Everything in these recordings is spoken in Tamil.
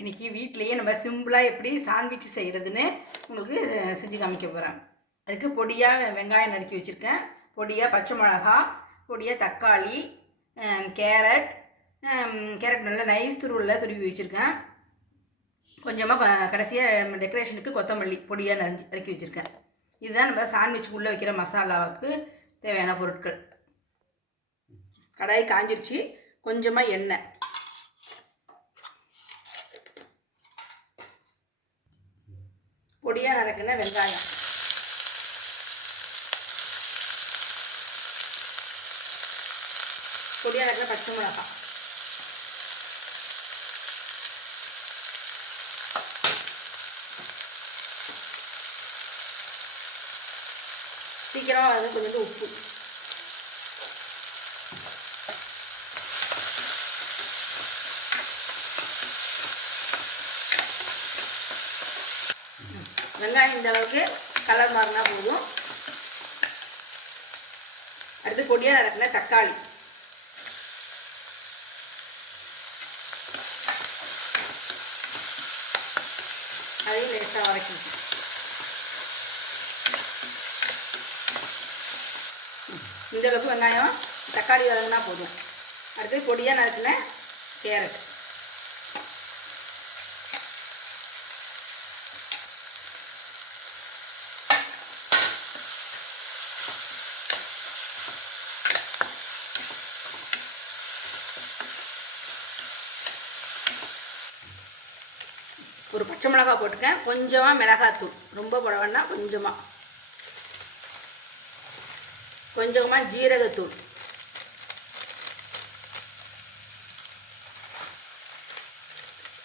இன்றைக்கி வீட்டிலையே நம்ம சிம்பிளாக எப்படி சாண்ட்விச் செய்கிறதுன்னு உங்களுக்கு செஞ்சு காமிக்க போகிறேன் அதுக்கு பொடியாக வெங்காயம் நறுக்கி வச்சுருக்கேன். பொடியாக பச்சை மிளகா பொடியாக தக்காளி கேரட் கேரட் நல்லா நைஸ் துருவில் துருவி வச்சுருக்கேன். கொஞ்சமாக கடைசியாக டெக்கரேஷனுக்கு கொத்தமல்லி பொடியாக நறுஞ்சி நறுக்கி வச்சுருக்கேன். இதுதான் நம்ம சாண்ட்விச்சுக்குள்ளே வைக்கிற மசாலாவுக்கு தேவையான பொருட்கள். கடாய் காஞ்சிருச்சு. கொஞ்சமாக எண்ணெய். பொடியாக நறுக்கின வெங்காயம். பொடியாக நறுக்கின பச்சை மிளகாய் சீக்கிரமாக வந்து கொஞ்சோண்டு உப்பு. வெங்காயம் இந்த அளவுக்கு கலர் மாறினா போதும். அடுத்து பொடியாக நறுக்கின தக்காளி. அதையும் லேசாக வரைக்கும் இந்த அளவுக்கு வெங்காயம் தக்காளி வதங்கினா போதும். அடுத்து பொடியாக நறுக்கின கேரட். ஒரு பச்சை மிளகாய் போட்டுக்கேன். கொஞ்சமாக மிளகாத்தூள். ரொம்ப போட வேண்டாம் கொஞ்சமாக கொஞ்சமாக ஜீரகத்தூள்.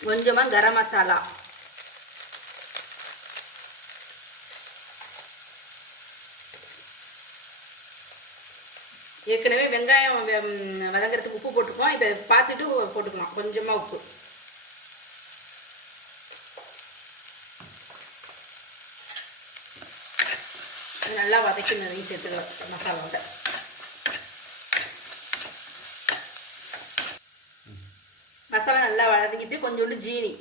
கொஞ்சமாக கரம் மசாலா. ஏற்கனவே வெங்காயம் வதங்கிறதுக்கு வதங்குறதுக்கு உப்பு போட்டுக்குவோம். இப்போ பார்த்துட்டு போட்டுக்கலாம். கொஞ்சமாக உப்பு. நல்லா வதக்கினதையும் அதையும் சேர்த்துக்கலாம் மசாலாவோட மசாலா நல்லா வதக்கிட்டு கொஞ்சோண்டு ஜீனி.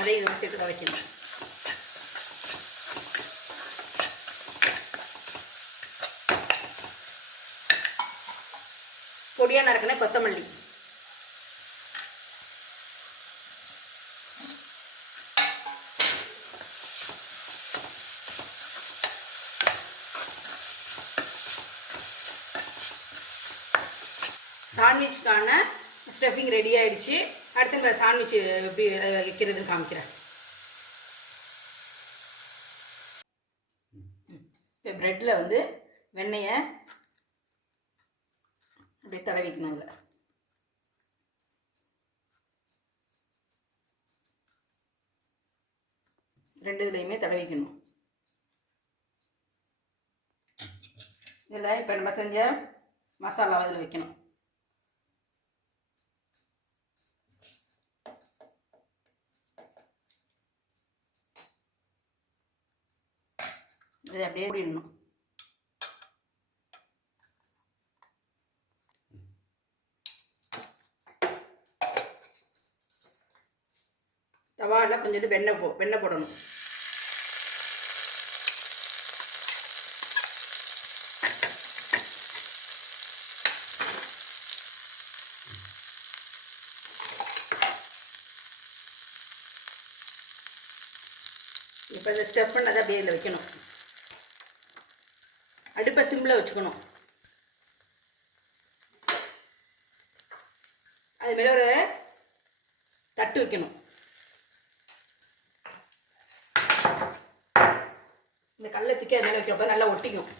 அதையும் இதோட சேர்த்து வதக்கணும் பொடியாக நறுக்கின கொத்தமல்லி. சாண்ட்விச்சுக்கான ஸ்டஃபிங் ரெடி ஆகிடுச்சு அடுத்து நம்ம சாண்ட்விச் எப்படி வைக்கிறதுன்னு காமிக்கிறேன். இப்போ ப்ரெட்டில் வந்து வெண்ணெயை அப்படியே தடவிக்கணும் இதில் ரெண்டு இதுலேயுமே தடவிக்கணும். இதில் இப்போ நம்ம செஞ்ச மசாலா அதில் வைக்கணும். இதை அப்படியே விடணும் தவாவில் கொஞ்சோண்டு வெண்ணெய் போ வெண்ணெய் போடணும். இப்போ இந்த ஸ்டெப் பண்ணதை அப்படியே இதில் வைக்கணும். அடுப்பை சிம்மில் வச்சுக்கணும். அது மேலே ஒரு தட்டு வைக்கணும். இந்த கல்லை தூக்கி அது மேலே வைக்கிறப்ப நல்லா ஒட்டிக்கும்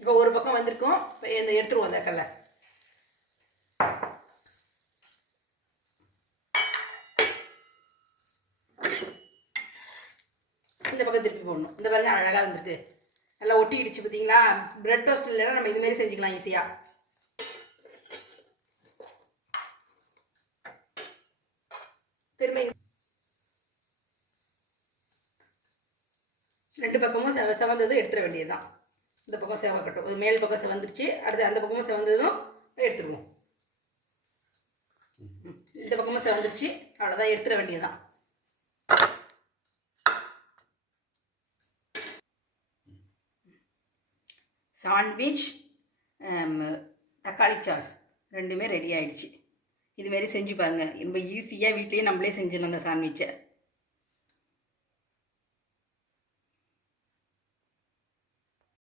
இப்போ ஒரு பக்கம் வந்திருக்கும். இப்போ இந்த எடுத்துருவோம் அந்த கல்லை. இந்த பக்கம் திருப்பி போடணும். இந்த பாருங்க அழகாக வந்துருக்கு. நல்லா ஒட்டிக்கிடுச்சு பார்த்தீங்களா? பிரெட் டோஸ்ட் இல்லைன்னா நம்ம இதுமாரி செஞ்சுக்கலாம் ஈஸியாக திரும்ப ரெண்டு பக்கமும் செவ செவந்ததும் எடுத்துட வேண்டியது தான் இந்த பக்கம் செவக்கட்டும். இது மேல் பக்கம் செவந்துருச்சு. அடுத்து அந்த பக்கமும் செவந்ததும் எடுத்துருவோம். இந்த பக்கமும் செவந்துருச்சு. அவ்வளோதான் எடுத்துட வேண்டியதுதான். சாண்ட்விச் தக்காளி சாஸ் ரெண்டுமே ரெடி ஆயிடுச்சு. இதுமாரி செஞ்சு பாருங்கள் ரொம்ப ஈஸியாக வீட்லேயே நம்மளே செஞ்சிடலாம் அந்த சாண்ட்விச்சை.